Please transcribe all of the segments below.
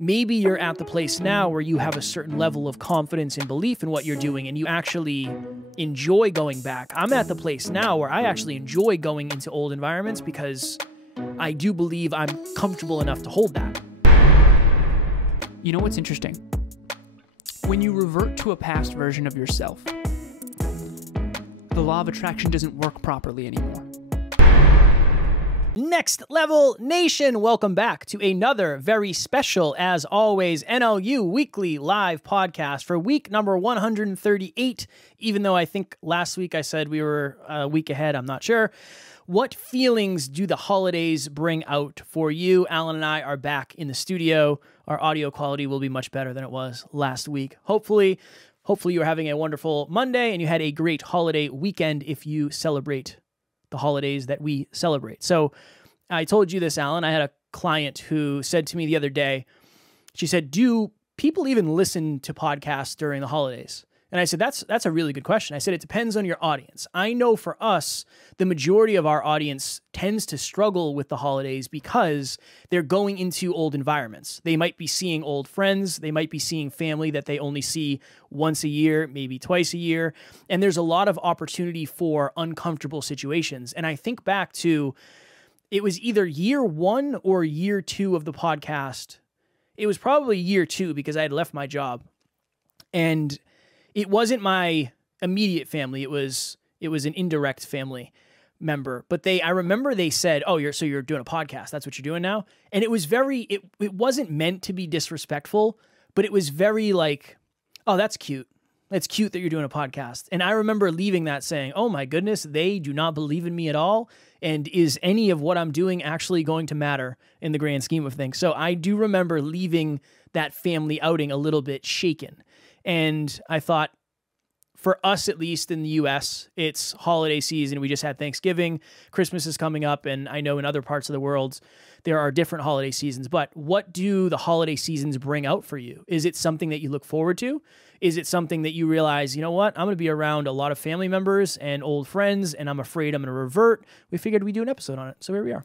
Maybe you're at the place now where you have a certain level of confidence and belief in what you're doing and you actually enjoy going back. I'm at the place now where I actually enjoy going into old environments because I do believe I'm comfortable enough to hold that. You know what's interesting? When you revert to a past version of yourself, the law of attraction doesn't work properly anymore. Next Level Nation, welcome back to another very special, as always, NLU Weekly Live podcast for week number 138, even though I think last week I said we were a week ahead, I'm not sure. What feelings do the holidays bring out for you? Alan and I are back in the studio. Our audio quality will be much better than it was last week. Hopefully you're having a wonderful Monday and you had a great holiday weekend if you celebrate the holidays that we celebrate. So I told you this, Alan. I had a client who said to me the other day, she said, do people even listen to podcasts during the holidays? And I said, that's a really good question. I said, it depends on your audience. I know for us, the majority of our audience tends to struggle with the holidays because they're going into old environments. They might be seeing old friends. They might be seeing family that they only see once a year, maybe twice a year. And there's a lot of opportunity for uncomfortable situations. And I think back to, it was either year 1 or year 2 of the podcast. It was probably year 2 because I had left my job. And it wasn't my immediate family. It was an indirect family member. But I remember they said, "Oh, you're doing a podcast. That's what you're doing now." And it was it wasn't meant to be disrespectful, but it was very like, "Oh, that's cute. That's cute that you're doing a podcast." And I remember leaving that saying, "Oh my goodness, they do not believe in me at all. And is any of what I'm doing actually going to matter in the grand scheme of things?" So I do remember leaving that family outing a little bit shaken. And I thought, for us, at least in the US, it's holiday season. We just had Thanksgiving. Christmas is coming up. And I know in other parts of the world, there are different holiday seasons. But what do the holiday seasons bring out for you? Is it something that you look forward to? Is it something that you realize, you know what, I'm going to be around a lot of family members and old friends, and I'm afraid I'm going to revert? We figured we'd do an episode on it. So here we are.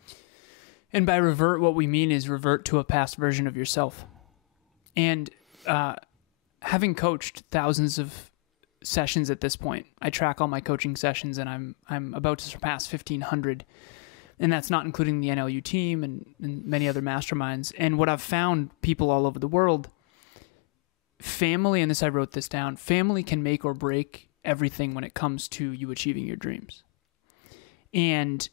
And by revert, what we mean is revert to a past version of yourself. And having coached thousands of sessions at this point, I track all my coaching sessions, and I'm about to surpass 1,500, and that's not including the NLU team and many other masterminds. And what I've found, people all over the world, family, and I wrote this down, family can make or break everything when it comes to you achieving your dreams. And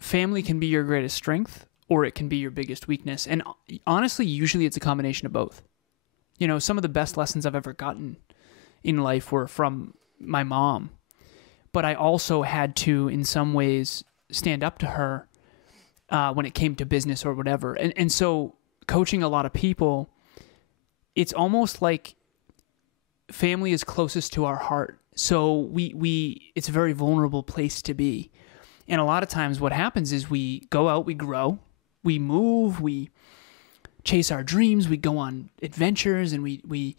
family can be your greatest strength, or it can be your biggest weakness. And honestly, usually it's a combination of both. You know, some of the best lessons I've ever gotten in life were from my mom, but I also had to, in some ways, stand up to her when it came to business or whatever. And so coaching a lot of people, it's almost like family is closest to our heart. So it's a very vulnerable place to be. And a lot of times what happens is we go out, we grow, we move, we chase our dreams, we go on adventures, and we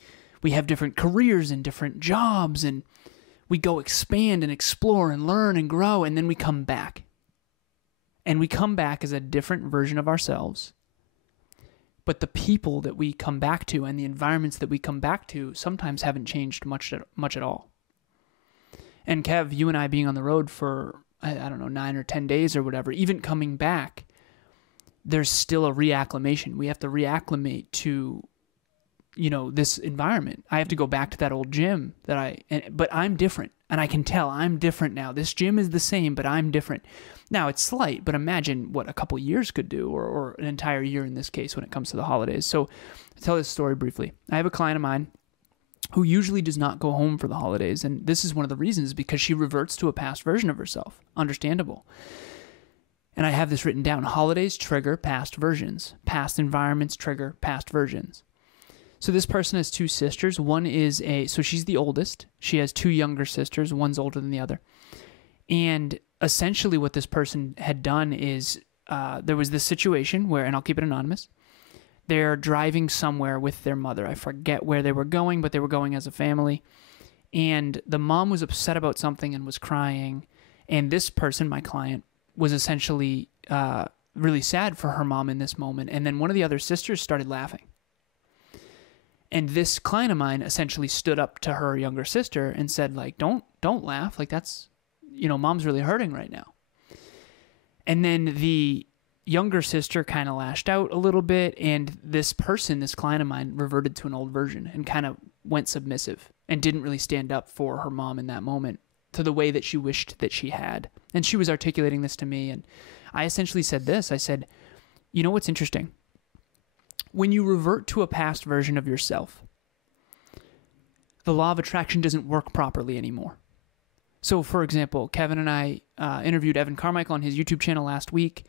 have different careers and different jobs, and we go expand and explore and learn and grow, and then we come back. And we come back as a different version of ourselves. But the people that we come back to and the environments that we come back to sometimes haven't changed much at all. And Kev, you and I being on the road for, I don't know, 9 or 10 days or whatever, even coming back, there's still a reacclimation. We have to reacclimate to, this environment. I have to go back to that old gym but I'm different, and I can tell I'm different now. This gym is the same, but I'm different. Now it's slight, but imagine what a couple years could do, or an entire year in this case when it comes to the holidays. So I'll tell this story briefly. I have a client of mine who usually does not go home for the holidays, and this is one of the reasons, because she reverts to a past version of herself. Understandable. And I have this written down. Holidays trigger past versions. Past environments trigger past versions. So this person has 2 sisters. One is so she's the oldest. She has 2 younger sisters. One's older than the other. And essentially what this person had done is there was this situation where, and I'll keep it anonymous, they're driving somewhere with their mother. I forget where they were going, but they were going as a family. And the mom was upset about something and was crying. And this person, my client, was essentially really sad for her mom in this moment. And then one of the other sisters started laughing. And this client of mine essentially stood up to her younger sister and said, like, don't laugh. Like, that's, mom's really hurting right now. And then the younger sister kind of lashed out a little bit, and this client of mine, reverted to an old version and kind of went submissive and didn't really stand up for her mom in that moment to the way that she wished that she had. And she was articulating this to me, and I essentially said this. I said, you know what's interesting? When you revert to a past version of yourself, the law of attraction doesn't work properly anymore. So, for example, Kevin and I interviewed Evan Carmichael on his YouTube channel last week,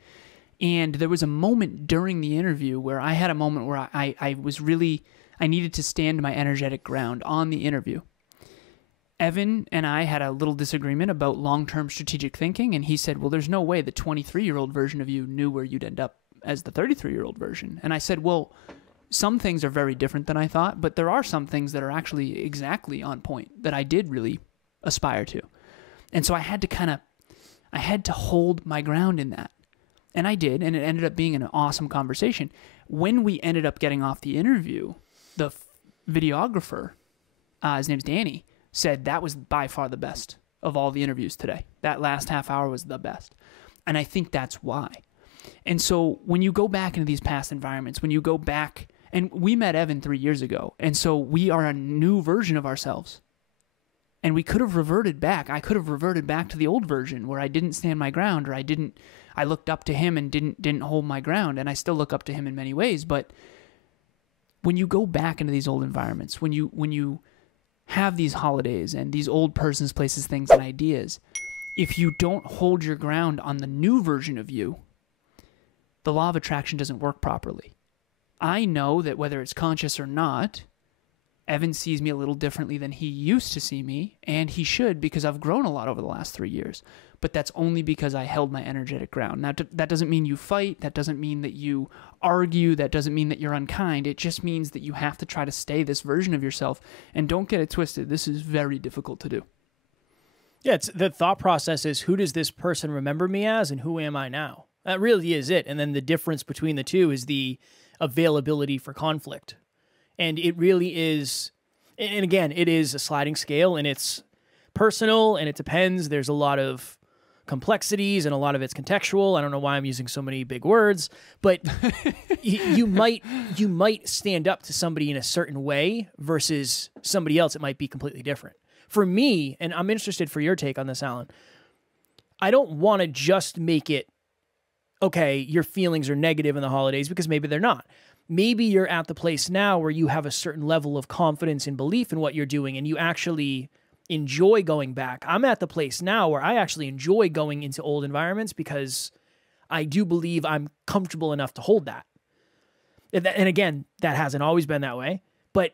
and there was a moment during the interview where I had a moment where I needed to stand my energetic ground on the interview. Evan and I had a little disagreement about long-term strategic thinking, and he said, well, there's no way the 23-year-old version of you knew where you'd end up as the 33-year-old version. And I said, well, some things are very different than I thought, but there are some things that are actually exactly on point that I did really aspire to. And so I had to hold my ground in that. And I did, and it ended up being an awesome conversation. When we ended up getting off the interview, the videographer, his name's Danny, said that was by far the best of all the interviews today. That last half hour was the best. And I think that's why. And so when you go back into these past environments, when you go back, and we met Evan 3 years ago, and so we are a new version of ourselves. And we could have reverted back. I could have reverted back to the old version where I didn't stand my ground, or I looked up to him and didn't hold my ground, and I still look up to him in many ways. But when you go back into these old environments, when you have these holidays and these old persons, places, things, and ideas, if you don't hold your ground on the new version of you, the law of attraction doesn't work properly. I know that whether it's conscious or not, Evan sees me a little differently than he used to see me, and he should, because I've grown a lot over the last 3 years. But that's only because I held my energetic ground. Now, that doesn't mean you fight. That doesn't mean that you argue. That doesn't mean that you're unkind. It just means that you have to try to stay this version of yourself. And don't get it twisted. This is very difficult to do. Yeah, it's the thought process is, who does this person remember me as, and who am I now? That really is it. And then the difference between the two is the availability for conflict. And it really is, and again, it is a sliding scale, and it's personal, and it depends. There's a lot of complexities, and a lot of it's contextual. I don't know why I'm using so many big words, but you might stand up to somebody in a certain way versus somebody else. It might be completely different. For me, and I'm interested for your take on this, Alan, I don't want to just make it, okay, your feelings are negative in the holidays, because maybe they're not. Maybe you're at the place now where you have a certain level of confidence and belief in what you're doing, and you actually enjoy going back. I'm at the place now where I actually enjoy going into old environments because I do believe I'm comfortable enough to hold that. And again, that hasn't always been that way. But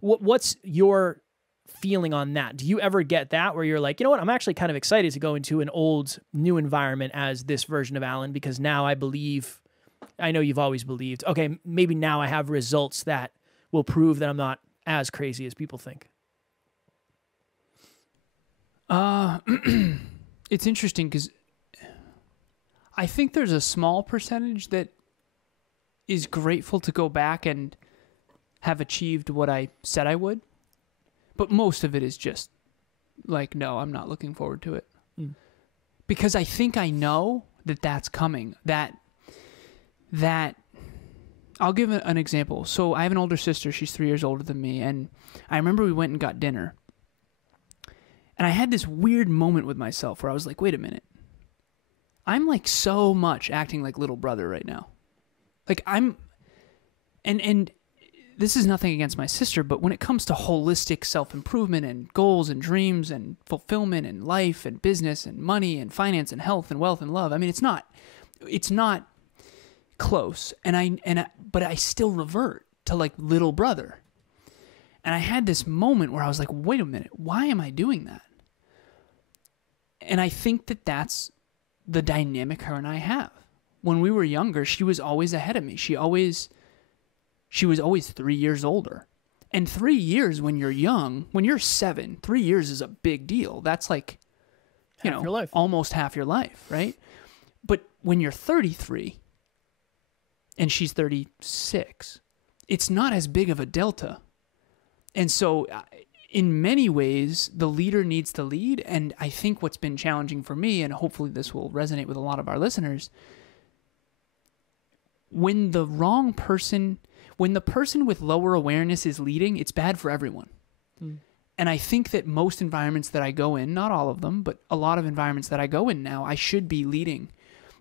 what's your feeling on that? Do you ever get that where you're like, you know what, I'm actually kind of excited to go into an old, new environment as this version of Alan, because now I believe, I know you've always believed, okay, maybe now I have results that will prove that I'm not as crazy as people think. It's interesting because I think there's a small percentage that is grateful to go back and have achieved what I said I would. But most of it is just like, no, I'm not looking forward to it. Because I think I know that that's coming. That I'll give an example. So I have an older sister. She's 3 years older than me. And I remember we went and got dinner. And I had this weird moment with myself where I was like, wait a minute. I'm like so much acting like little brother right now. Like and this is nothing against my sister, but when it comes to holistic self-improvement and goals and dreams and fulfillment and life and business and money and finance and health and wealth and love, I mean, it's not close. But I still revert to like little brother. And I had this moment where I was like, wait a minute, why am I doing that? And I think that that's the dynamic her and I have. When we were younger, she was always ahead of me. She was always 3 years older. And 3 years when you're young, when you're 7, 3 years is a big deal. That's like, half your life. Almost half your life, right? But when you're 33 and she's 36, it's not as big of a delta. And so in many ways, the leader needs to lead. And I think what's been challenging for me, and hopefully this will resonate with a lot of our listeners, when the person with lower awareness is leading, it's bad for everyone. And I think that most environments that I go in, not all of them, but a lot of environments that I go in now, I should be leading.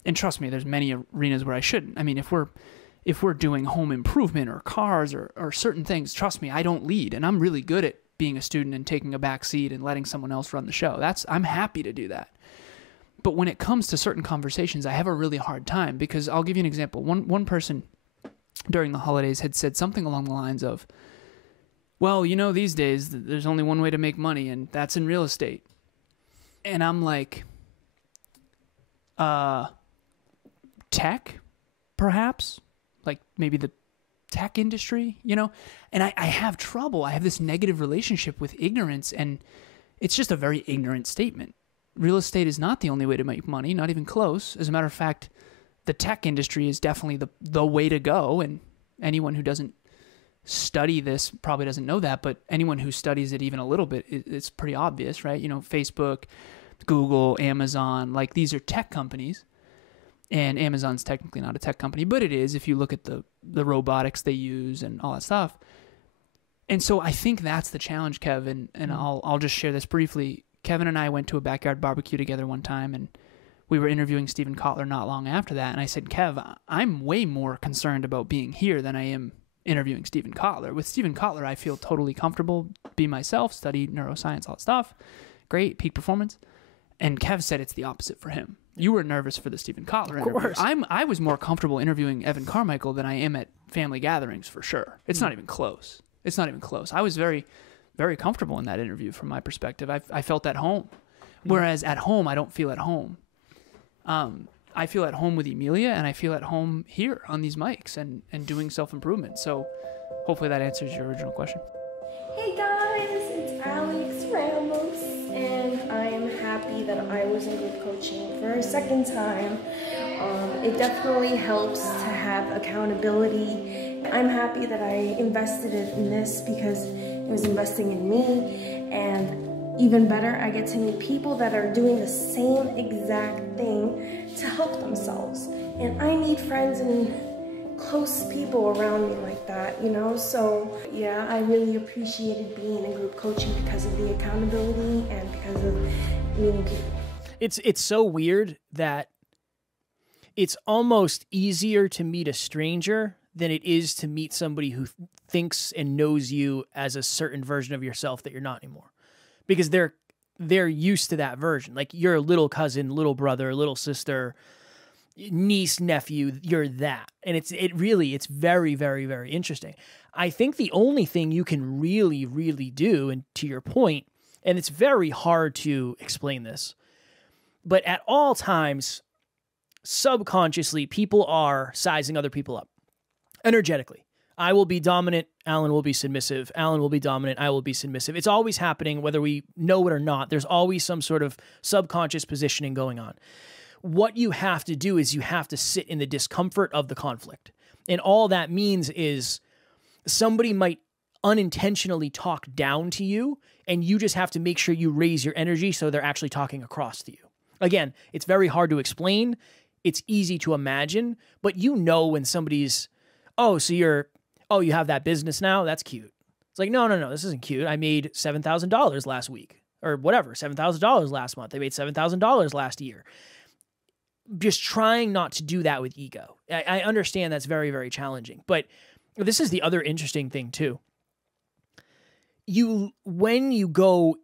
And trust me, there's many arenas where I shouldn't. I mean, if we're doing home improvement or cars or certain things, trust me, I don't lead. And I'm really good at being a student and taking a back seat and letting someone else run the show. I'm happy to do that. But when it comes to certain conversations, I have a really hard time, because I'll give you an example. One person during the holidays had said something along the lines of, well, these days there's only one way to make money, and that's in real estate. And I'm like, tech, perhaps? Like maybe the tech industry, And I have trouble. I have this negative relationship with ignorance, and it's just a very ignorant statement. Real estate is not the only way to make money, not even close. As a matter of fact, the tech industry is definitely the way to go, and anyone who doesn't study this probably doesn't know that, but anyone who studies it even a little bit, it's pretty obvious, right? Facebook, Google, Amazon, like these are tech companies, and Amazon's technically not a tech company, but it is if you look at the robotics they use and all that stuff. And so I think that's the challenge, Kev, and I'll just share this briefly. Kevin and I went to a backyard barbecue together one time, and we were interviewing Stephen Kotler not long after that, and I said, Kev, I'm way more concerned about being here than I am interviewing Stephen Kotler. With Stephen Kotler, I feel totally comfortable, be myself, study neuroscience, all that stuff. Great, peak performance. And Kev said it's the opposite for him. You were nervous for the Stephen Kotler interview. Of course. I was more comfortable interviewing Evan Carmichael than I am at family gatherings, for sure. It's not even close. It's not even close. I was very, very comfortable in that interview from my perspective. I felt at home. Whereas at home, I don't feel at home. I feel at home with Emilia, and I feel at home here on these mics and doing self-improvement. So hopefully that answers your original question. Hey guys, it's Alex Ramos, and I am happy that I was in group coaching for a second time. It definitely helps to have accountability. I'm happy that I invested in this because it was investing in me, and even better, I get to meet people that are doing the same exact thing to help themselves. And I need friends and close people around me like that, So yeah, I really appreciated being in group coaching because of the accountability and because of meeting people. It's so weird that it's almost easier to meet a stranger than it is to meet somebody who thinks and knows you as a certain version of yourself that you're not anymore. Because they're used to that version. Like you're a little cousin, little brother, little sister, niece, nephew, you're that. And it's very, very, very interesting. I think the only thing you can really, really do, and to your point, and it's very hard to explain this, but at all times, subconsciously, people are sizing other people up energetically. I will be dominant, Alan will be submissive. Alan will be dominant, I will be submissive. It's always happening, whether we know it or not. There's always some sort of subconscious positioning going on. What you have to do is you have to sit in the discomfort of the conflict. And all that means is somebody might unintentionally talk down to you, and you just have to make sure you raise your energy so they're actually talking across to you. Again, it's very hard to explain. It's easy to imagine, but when somebody's, you have that business now? That's cute. It's like, no, this isn't cute. I made $7,000 last week or whatever, $7,000 last month. I made $7,000 last year. Just trying not to do that with ego. I understand that's very, very challenging, but this is the other interesting thing too. When you go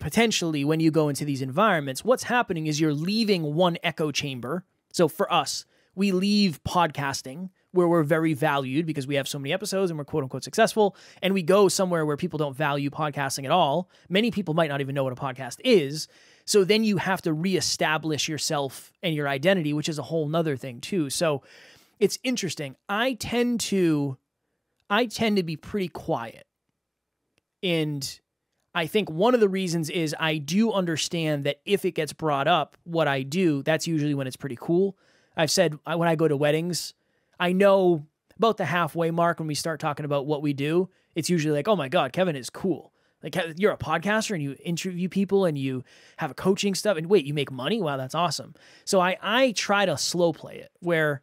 into these environments, what's happening is you're leaving one echo chamber. So for us, we leave podcasting where we're very valued because we have so many episodes and we're quote unquote successful, and we go somewhere where people don't value podcasting at all. Many people might not even know what a podcast is. So then you have to reestablish yourself and your identity, which is a whole nother thing too. So it's interesting. I tend to be pretty quiet. And I think one of the reasons is I do understand that if it gets brought up, what I do, that's usually when it's pretty cool. I've said when I go to weddings, I know about the halfway mark when we start talking about what we do, it's usually like, oh my God, Kevin is cool. Like, you're a podcaster and you interview people and you have a coaching stuff and wait, you make money? Wow, that's awesome. So I try to slow play it where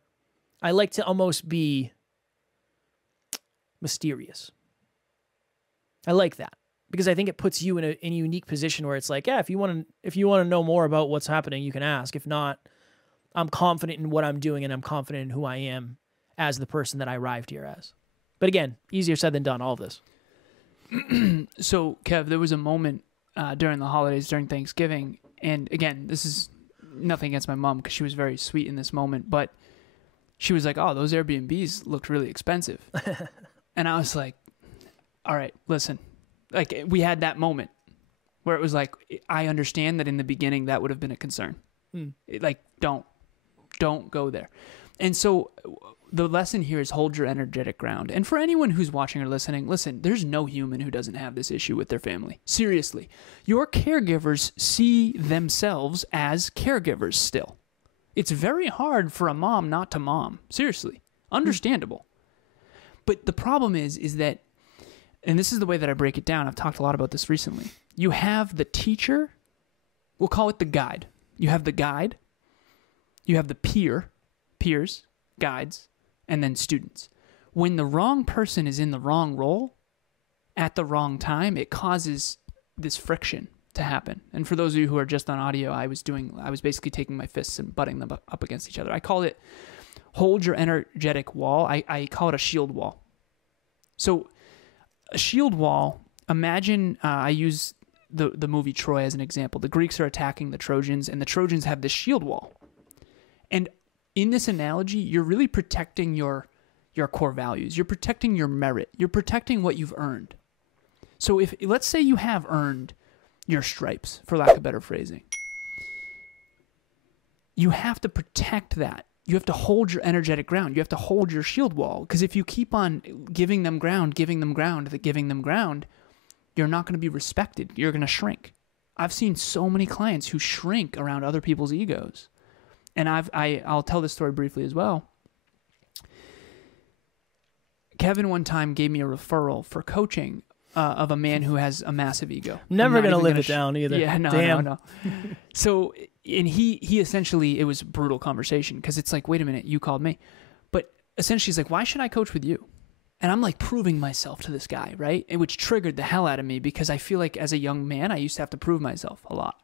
I like to almost be mysterious. I like that because I think it puts you in a unique position where it's like, yeah, if you want to know more about what's happening, you can ask. If not, I'm confident in what I'm doing and I'm confident in who I am as the person that I arrived here as. But again, easier said than done, all of this. So, Kev, there was a moment during the holidays, during Thanksgiving, and again, this is nothing against my mom because she was very sweet in this moment, but she was like, oh, those Airbnbs looked really expensive. And I was like, all right, listen. Like, we had that moment where it was like, I understand that in the beginning that would have been a concern. Like, don't go there. And so the lesson here is hold your energetic ground. And for anyone who's watching or listening, listen, there's no human who doesn't have this issue with their family. Seriously. Your caregivers see themselves as caregivers still. It's very hard for a mom not to mom. Seriously. Understandable. But the problem is that, and this is the way that I break it down, I've talked a lot about this recently. You have the teacher, we'll call it the guide. You have the guide, you have the peers, guides, and then students. When the wrong person is in the wrong role at the wrong time, it causes this friction to happen. And for those of you who are just on audio, I was basically taking my fists and butting them up against each other. I call it hold your energetic wall. I call it a shield wall. So a shield wall, imagine I use the movie Troy as an example. The Greeks are attacking the Trojans, and the Trojans have this shield wall. And in this analogy, you're really protecting your core values. You're protecting your merit. You're protecting what you've earned. So if, let's say you have earned your stripes, for lack of better phrasing, you have to protect that. You have to hold your energetic ground. You have to hold your shield wall. Because if you keep on giving them ground, you're not going to be respected. You're going to shrink. I've seen so many clients who shrink around other people's egos. And I'll tell this story briefly as well. Kevin one time gave me a referral for coaching of a man who has a massive ego. Never going to live it down either. Yeah, no. So, and he essentially, it was a brutal conversation because it's like, wait a minute, you called me. But essentially he's like, why should I coach with you? And I'm like proving myself to this guy, right? And which triggered the hell out of me because I feel like as a young man, I used to have to prove myself a lot.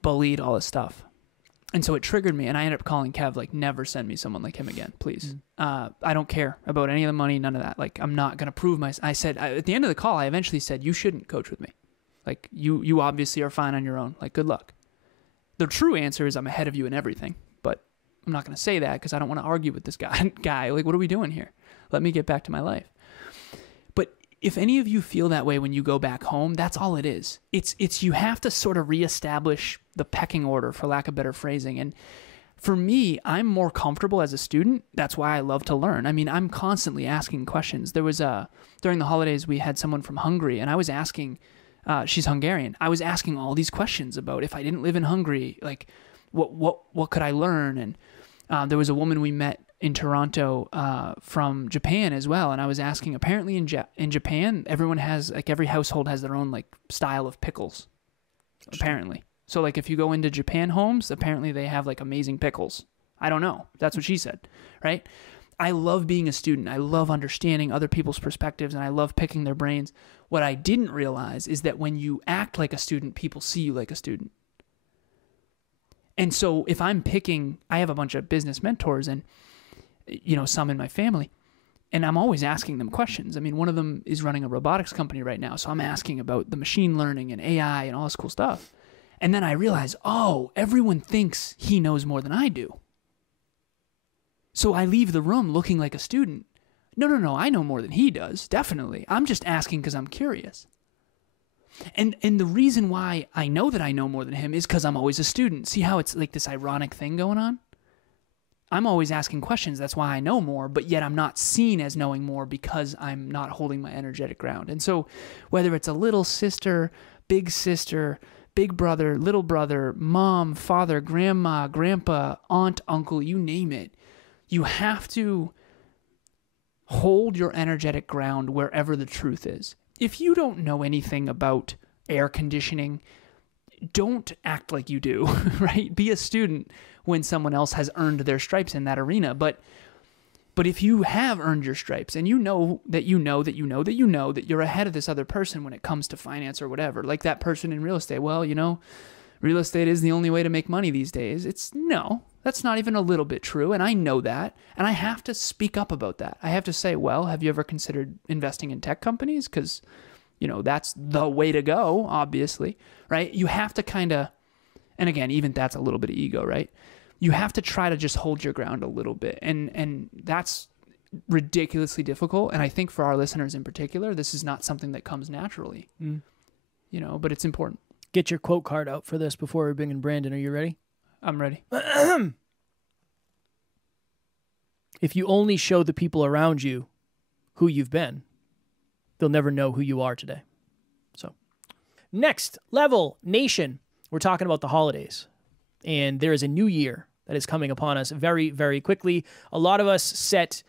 Bullied, all this stuff. And so it triggered me, and I ended up calling Kev, like, never send me someone like him again, please. I don't care about any of the money, none of that. Like, I'm not going to prove myself. I said, at the end of the call, I eventually said, you shouldn't coach with me. Like, you obviously are fine on your own. Like, good luck. The true answer is I'm ahead of you in everything, but I'm not going to say that because I don't want to argue with this guy. Like, what are we doing here? Let me get back to my life. But if any of you feel that way when you go back home, that's all it is. It's you have to sort of reestablish the pecking order, for lack of better phrasing. And for me, I'm more comfortable as a student. That's why I love to learn. I mean, I'm constantly asking questions. There was during the holidays, we had someone from Hungary, and I was asking, she's Hungarian. I was asking all these questions about if I didn't live in Hungary, like what could I learn? And there was a woman we met in Toronto from Japan as well, and I was asking, apparently in Japan, everyone has, like, every household has their own, like, style of pickles, apparently. So, like, if you go into Japan homes, apparently they have, like, amazing pickles. I don't know. That's what she said, right? I love being a student. I love understanding other people's perspectives, and I love picking their brains. What I didn't realize is that when you act like a student, people see you like a student. And so if I'm picking, I have a bunch of business mentors and, you know, some in my family, and I'm always asking them questions. I mean, one of them is running a robotics company right now, so I'm asking about the machine learning and AI and all this cool stuff. And then I realize, oh, everyone thinks he knows more than I do. So I leave the room looking like a student. No, I know more than he does, definitely. I'm just asking because I'm curious. And the reason why I know that I know more than him is because I'm always a student. See how it's like this ironic thing going on? I'm always asking questions. That's why I know more, but yet I'm not seen as knowing more because I'm not holding my energetic ground. And so whether it's a little sister, big brother, little brother, mom, father, grandma, grandpa, aunt, uncle, you name it, you have to hold your energetic ground wherever the truth is. If you don't know anything about air conditioning, don't act like you do, right? Be a student when someone else has earned their stripes in that arena. But if you have earned your stripes and you know that you're ahead of this other person when it comes to finance or whatever, like that person in real estate, well, real estate is the only way to make money these days. No, that's not even a little bit true. And I know that. And I have to speak up about that. I have to say, well, have you ever considered investing in tech companies? Because, that's the way to go, obviously, right? You have to kind of, and again, even that's a little bit of ego, right? You have to try to just hold your ground a little bit. And that's ridiculously difficult. And I think for our listeners in particular, this is not something that comes naturally, but it's important. Get your quote card out for this before we bring in Brandon. Are you ready? I'm ready. If you only show the people around you who you've been, they'll never know who you are today. So, next level nation. We're talking about the holidays. And there is a new year that is coming upon us very, very quickly. A lot of us set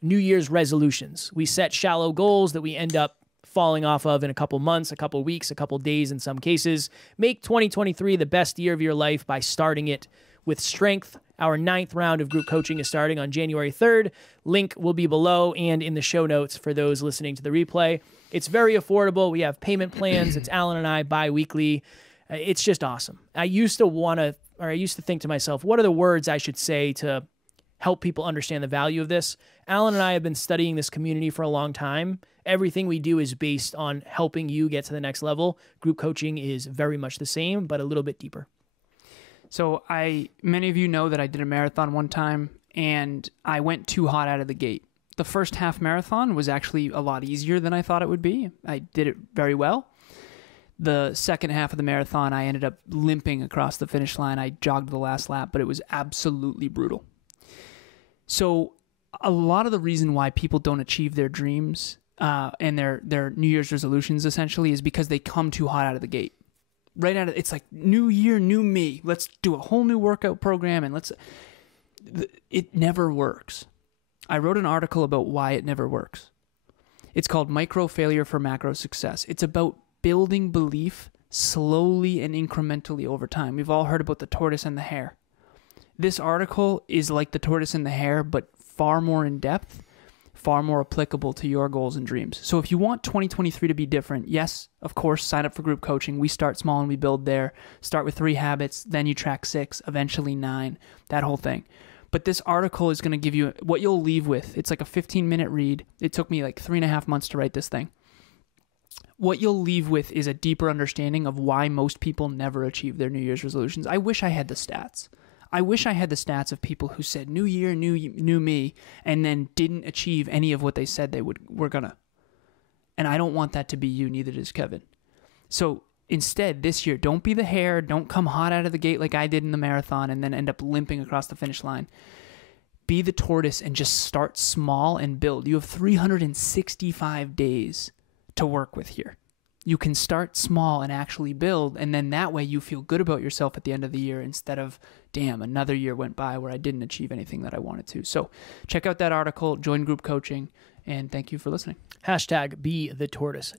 New Year's resolutions. We set shallow goals that we end up falling off of in a couple months, a couple weeks, a couple days in some cases. Make 2023 the best year of your life by starting it with strength. Our 9th round of group coaching is starting on January 3rd. Link will be below and in the show notes for those listening to the replay. It's very affordable. We have payment plans. It's Alan and I bi-weekly. It's just awesome. I used to think to myself, what are the words I should say to help people understand the value of this? Alan and I have been studying this community for a long time. Everything we do is based on helping you get to the next level. Group coaching is very much the same, but a little bit deeper. So many of you know that I did a marathon one time and I went too hot out of the gate. The first half marathon was actually a lot easier than I thought it would be. I did it very well. The second half of the marathon, I ended up limping across the finish line. I jogged the last lap, but it was absolutely brutal. So a lot of the reason why people don't achieve their dreams and their New Year's resolutions essentially is because they come too hot out of the gate. It's like new year, new me. Let's do a whole new workout program and it never works. I wrote an article about why it never works. It's called Micro Failure for Macro Success. It's about building belief slowly and incrementally over time. We've all heard about the tortoise and the hare. This article is like the tortoise and the hare, but far more in depth, far more applicable to your goals and dreams. So if you want 2023 to be different, yes, of course, sign up for group coaching. We start small and we build there. Start with 3 habits, then you track 6, eventually 9, that whole thing. But this article is going to give you what you'll leave with. It's like a 15-minute read. It took me like 3.5 months to write this thing. What you'll leave with is a deeper understanding of why most people never achieve their New Year's resolutions. I wish I had the stats. I wish I had the stats of people who said new year, new me, and then didn't achieve any of what they said they were gonna. And I don't want that to be you, neither does Kevin. So instead, this year, don't be the hare, don't come hot out of the gate like I did in the marathon and then end up limping across the finish line. Be the tortoise and just start small and build. You have 365 days to work with here. You can start small and actually build, and then that way you feel good about yourself at the end of the year instead of, damn, another year went by where I didn't achieve anything that I wanted to. So check out that article, join group coaching, and thank you for listening. # be the tortoise.